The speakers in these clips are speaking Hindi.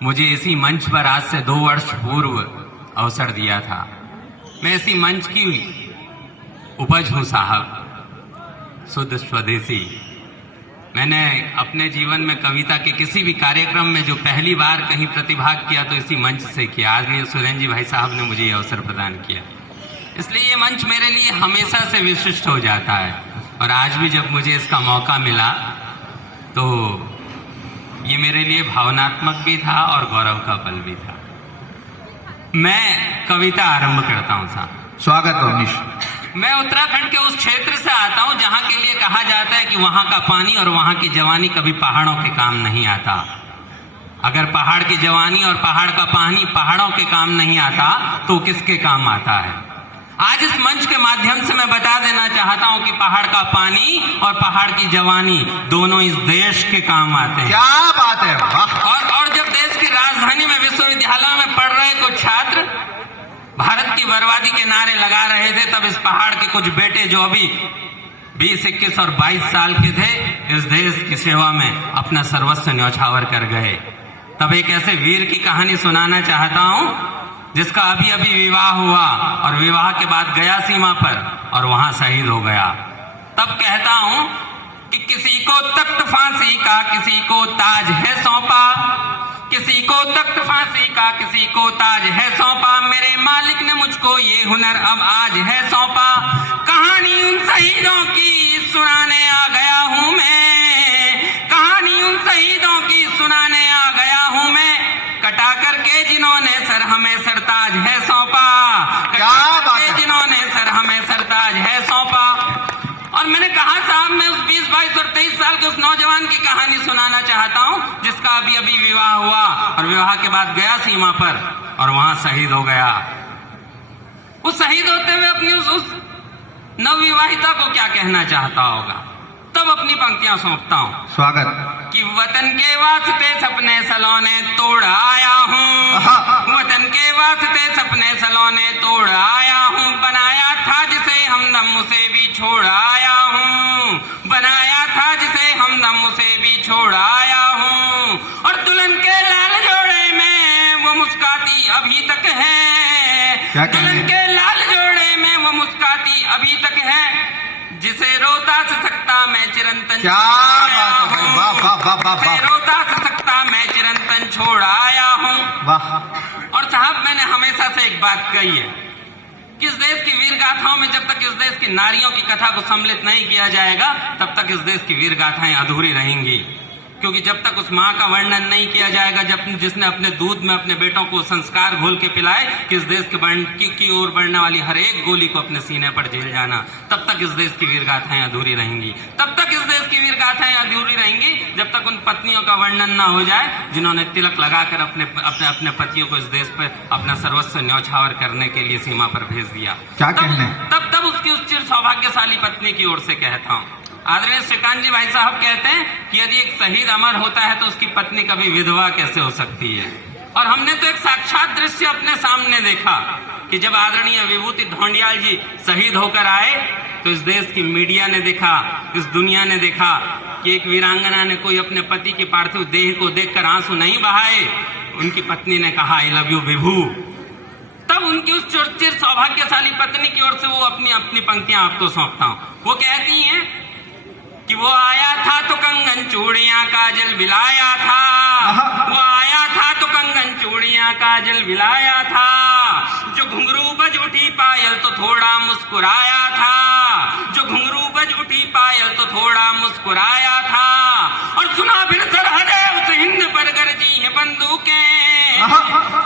मुझे इसी मंच पर आज से 2 वर्ष पूर्व अवसर दिया था। मैं इसी मंच की उपज हूं साहब, शुद्ध स्वदेशी। मैंने अपने जीवन में कविता के किसी भी कार्यक्रम में जो पहली बार कहीं प्रतिभाग किया तो इसी मंच से किया। आज भी सुरेंद्र जी भाई साहब ने मुझे ये अवसर प्रदान किया, इसलिए ये मंच मेरे लिए हमेशा से विशिष्ट हो जाता है। और आज भी जब मुझे इसका मौका मिला तो ये मेरे लिए भावनात्मक भी था और गौरव का पल भी था। मैं कविता आरंभ करता हूं साहब। स्वागत अवनीश। मैं उत्तराखंड के उस क्षेत्र से आता हूं जहां के लिए कहा जाता है कि वहां का पानी और वहां की जवानी कभी पहाड़ों के काम नहीं आता। अगर पहाड़ की जवानी और पहाड़ का पानी पहाड़ों के काम नहीं आता तो किसके काम आता है? आज इस मंच के माध्यम से मैं बता देना चाहता हूं कि पहाड़ का पानी और पहाड़ की जवानी दोनों इस देश के काम आते हैं। क्या बात है, वाह। और जब देश की राजधानी में विश्वविद्यालयों में पढ़ रहे कुछ छात्र भारत की बर्बादी के नारे लगा रहे थे, तब इस पहाड़ के कुछ बेटे जो अभी 20, 21 और 22 साल के थे, इस देश की सेवा में अपना सर्वस्व न्यौछावर कर गए। तब एक ऐसे वीर की कहानी सुनाना चाहता हूं जिसका अभी अभी विवाह हुआ और विवाह के बाद गया सीमा पर और वहां शहीद हो गया। तब कहता हूं कि किसी को तख्त फांसी का किसी को ताज है सौंपा, किसी को तख्त फांसी का किसी को ताज है सौंपा, मेरे मालिक ने मुझको ये हुनर अब आज है सौंपा। कहानी उन शहीदों की सुनाने आ गया हूं मैं, कहानी उन शहीदों की सुनाने आ गया हूं मैं, कटा करके जिन्होंने सर हमें सरताज है सौंपा, कटा करके जिन्होंने सर हमें सरताज है सौंपा। और मैंने कहा साहब मैं उस 20, 22 और 23 साल के उस नौजवान की कहानी सुनाना चाहता हूं जिसका अभी अभी विवाह हुआ और विवाह के बाद गया सीमा पर और वहां शहीद हो गया। उस शहीद होते हुए अपनी उस नवविवाहिता को क्या कहना चाहता होगा? तब अपनी पंक्तियां सौंपता हूं। स्वागत। कि वतन के वास्ते सपने सलोने तोड़ आया हूँ, वतन के वास्ते सपने सलोने तोड़ आया हूँ, बनाया था जिसे हमदम उसे भी छोड़ आया हूँ, बनाया था जिसे हमदम उसे भी छोड़ आया हूँ। और दुल्हन के लाल जोड़े में वो मुस्काती अभी तक है, दुल्हन के लाल जोड़े में वो मुस्काती अभी तक है, जिसे रोता सकता मैं चिरंतन क्या बात है, वाह वाह वाह वाह, जिसे रोता सकता मैं चिरंतन छोड़ आया हूँ। वाह। और साहब मैंने हमेशा से एक बात कही है कि इस देश की वीर गाथाओं में जब तक इस देश की नारियों की कथा को सम्मिलित नहीं किया जाएगा तब तक इस देश की वीर गाथाएं अधूरी रहेंगी। क्योंकि जब तक उस माँ का वर्णन नहीं किया जाएगा जिसने अपने दूध में अपने बेटों को संस्कार घोल के पिलाए कि इस देश की ओर बढ़ने वाली हर एक गोली को अपने सीने पर झेल जाना, तब तक इस देश की वीर गाथाएं अधूरी रहेंगी। तब तक इस देश की वीर गाथाएं अधूरी रहेंगी जब तक उन पत्नियों का वर्णन ना हो जाए जिन्होंने तिलक लगाकर अपने पतियों को इस देश पर अपना सर्वस्व न्यौछावर करने के लिए सीमा पर भेज दिया। तब उसकी उस चिर सौभाग्यशाली पत्नी की ओर से कहता हूँ। आदरणीय श्रीकांत जी भाई साहब कहते हैं कि यदि एक शहीद अमर होता है तो उसकी पत्नी कभी विधवा कैसे हो सकती है? और हमने तो एक साक्षात दृश्य अपने सामने देखा कि जब आदरणीय विभूति ढोंडियाल जी शहीद होकर आए तो इस देश की मीडिया ने देखा, इस दुनिया ने देखा कि एक वीरांगना ने कोई अपने पति की पार्थिव देह को देखकर आंसू नहीं बहाए। उनकी पत्नी ने कहा आई लव यू विभू। तब उनकी उस चिर सौभाग्यशाली पत्नी की ओर से वो अपनी पंक्तियां आपको सौंपता हूं। वो कहती हैं कि वो आया था तो कंगन चूड़ियां काजल बिलाया था, वो आया था तो कंगन चूड़ियां काजल बिलाया था, जो घुंघरू बज उठी पायल तो थोड़ा मुस्कुराया था, जो घुंघरू बज उठी पायल तो थोड़ा मुस्कुराया था। और सुना फिर सरहदे उस हिंद पर गरजी है बंदूकें,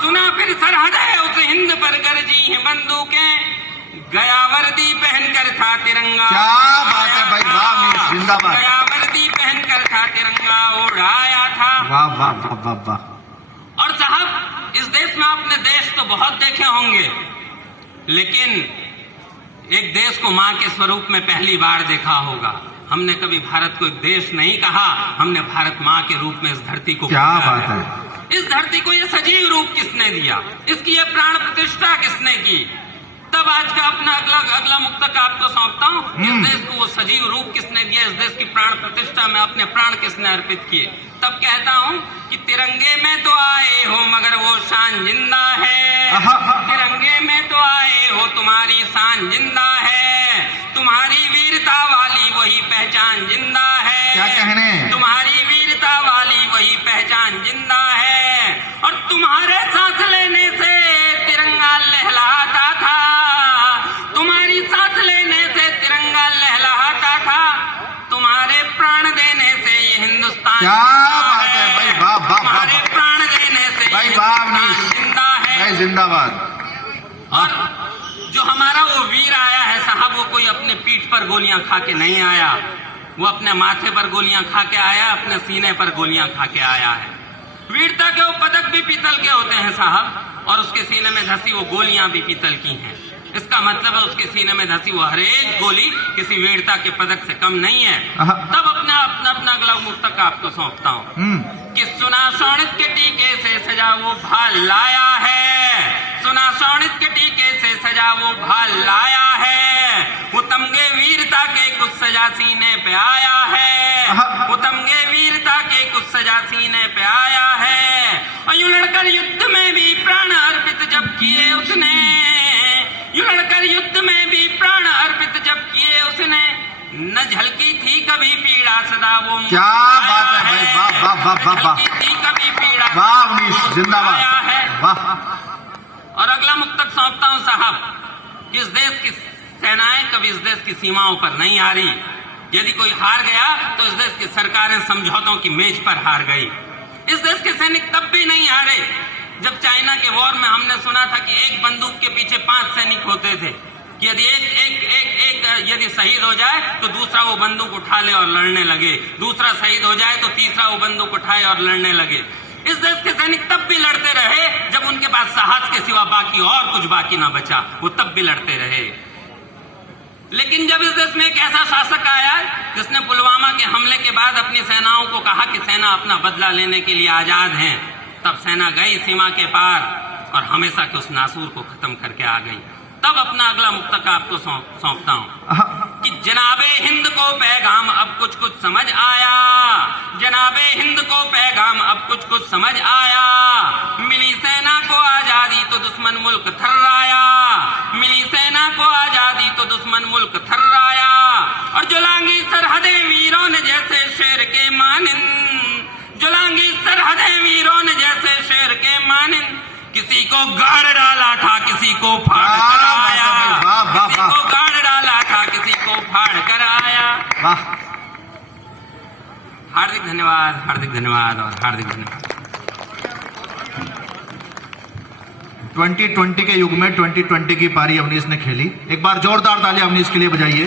सुना फिर सरहदे उस हिंद पर गरजी है बंदूकें, गया वर्दी पहनकर था तिरंगा। क्या बात है भाई, वाह, जिंदाबाद। गया वर्दी पहनकर था तिरंगा उड़ाया था। वाह वाह वाह वाह वाह। और साहब इस देश में आपने देश तो बहुत देखे होंगे, लेकिन एक देश को मां के स्वरूप में पहली बार देखा होगा। हमने कभी भारत को एक देश नहीं कहा, हमने भारत मां के रूप में इस धरती को। क्या बात है। इस धरती को ये सजीव रूप किसने दिया, इसकी ये प्राण प्रतिष्ठा किसने की? तब आज का अपना अगला मुक्तक आपको सौंपता हूँ। इस देश को वो सजीव रूप किसने दिया, इस देश की प्राण प्रतिष्ठा में अपने प्राण किसने अर्पित किए? तब कहता हूँ कि तिरंगे में तो आए हो मगर वो शान जिंदा है। आहा। तिरंगे में तो आए हो तुम्हारी शान जिंदा है, तुम्हारी वीरता वाली वही पहचान जिंदा है। क्या कहने? तुम्हारी वीरता वाली वही पहचान जिंदा है। और तुम्हारे सांस लेने से तिरंगा लहलहाता था, तुम्हारी सांस लेने से तिरंगा लहलहाता था, तुम्हारे प्राण देने से ये हिंदुस्तान क्या बात है भाई, वाह वाह वाह। तुम्हारे प्राण देने से भाई ये वाह हिंदुस्तान मनीष जिंदा है। भाई, जिंदाबाद। और जो हमारा वो वीर आया है साहब, वो कोई अपने पीठ पर गोलियां खा के नहीं आया, वो अपने माथे पर गोलियां खा के आया, अपने सीने पर गोलियां खा के आया है। वीरता के वो पदक भी पीतल के होते हैं साहब, और उसके सीने में धसी वो गोलियां भी पीतल की हैं। इसका मतलब है उसके सीने में धसी वो हर एक गोली किसी वीरता के पदक से कम नहीं है। आहा। तब अपना अपना अपना अगला मुक्तक आपको सौंपता हूँ कि सुना शोणित के टीके से सजा वो भाल लाया है, सुना शोणित के टीके से सजा वो भाल लाया है, वो तमगे वीरता के कुछ सजा सीने पे आया है, वो तमगे वीरता के कुछ सजा सीने पे आया है। और यूं लड़कर युद्ध में भी प्राण अर्पित जब किए उसने, यूं लड़कर युद्ध में भी प्राण अर्पित जब किए उसने, न झलकी थी कभी पीड़ा सदा वो क्या बात है भाई, वाह वाह वाह वाह वाह। झलकी थी कभी पीड़ा वाह मनीष, जिंदाबाद, आया है। वाह। और अगला मुक्तक सौंपता हूं साहब कि इस देश की सेनाएं कभी इस देश की सीमाओं पर नहीं हारी। यदि कोई हार गया तो इस देश की सरकारें समझौतों की मेज पर हार गई। इस देश के सैनिक तब भी नहीं हारे जब चाइना के वॉर में हमने सुना था कि एक बंदूक के पीछे 5 सैनिक होते थे, कि यदि एक यदि शहीद हो जाए तो दूसरा वो बंदूक उठा ले और लड़ने लगे, दूसरा शहीद हो जाए तो तीसरा वो बंदूक उठाए और लड़ने लगे। इस देश के सैनिक तब भी लड़ते रहे जब उनके पास साहस के सिवा बाकी और कुछ बाकी ना बचा, वो तब भी लड़ते रहे। लेकिन जब इस देश में एक ऐसा शासक आया जिसने पुलवामा के हमले के बाद अपनी सेनाओं को कहा कि सेना अपना बदला लेने के लिए आजाद है, तब सेना गई सीमा के पार और हमेशा के उस नासूर को खत्म करके आ गई। तब अपना अगला मुक्तक आपको सौंपता हूं कि जनाबे हिंद को पैगाम अब कुछ कुछ समझ आया, जनाबे हिंद को पैगाम अब कुछ कुछ समझ आया, मिली सेना को आजादी तो दुश्मन मुल्क थर्राया, मिली सेना को आजादी तो दुश्मन मुल्क थर्राया। और जुलांगी सरहदें वीरों ने जैसे शेर के मानिंद, जुलांगी सरहदें वीरों ने जैसे शेर के मानिंद, किसी को गाड़ डाला था किसी को फाड़ कर आया, किसी को गाड़ डाला था किसी को फाड़ कर आया। हार्दिक धन्यवाद, हार्दिक धन्यवाद और हार्दिक धन्यवाद। 2020 के युग में 2020 की पारी अवनीश ने खेली। एक बार जोरदार ताली अवनीश के लिए बजाइए।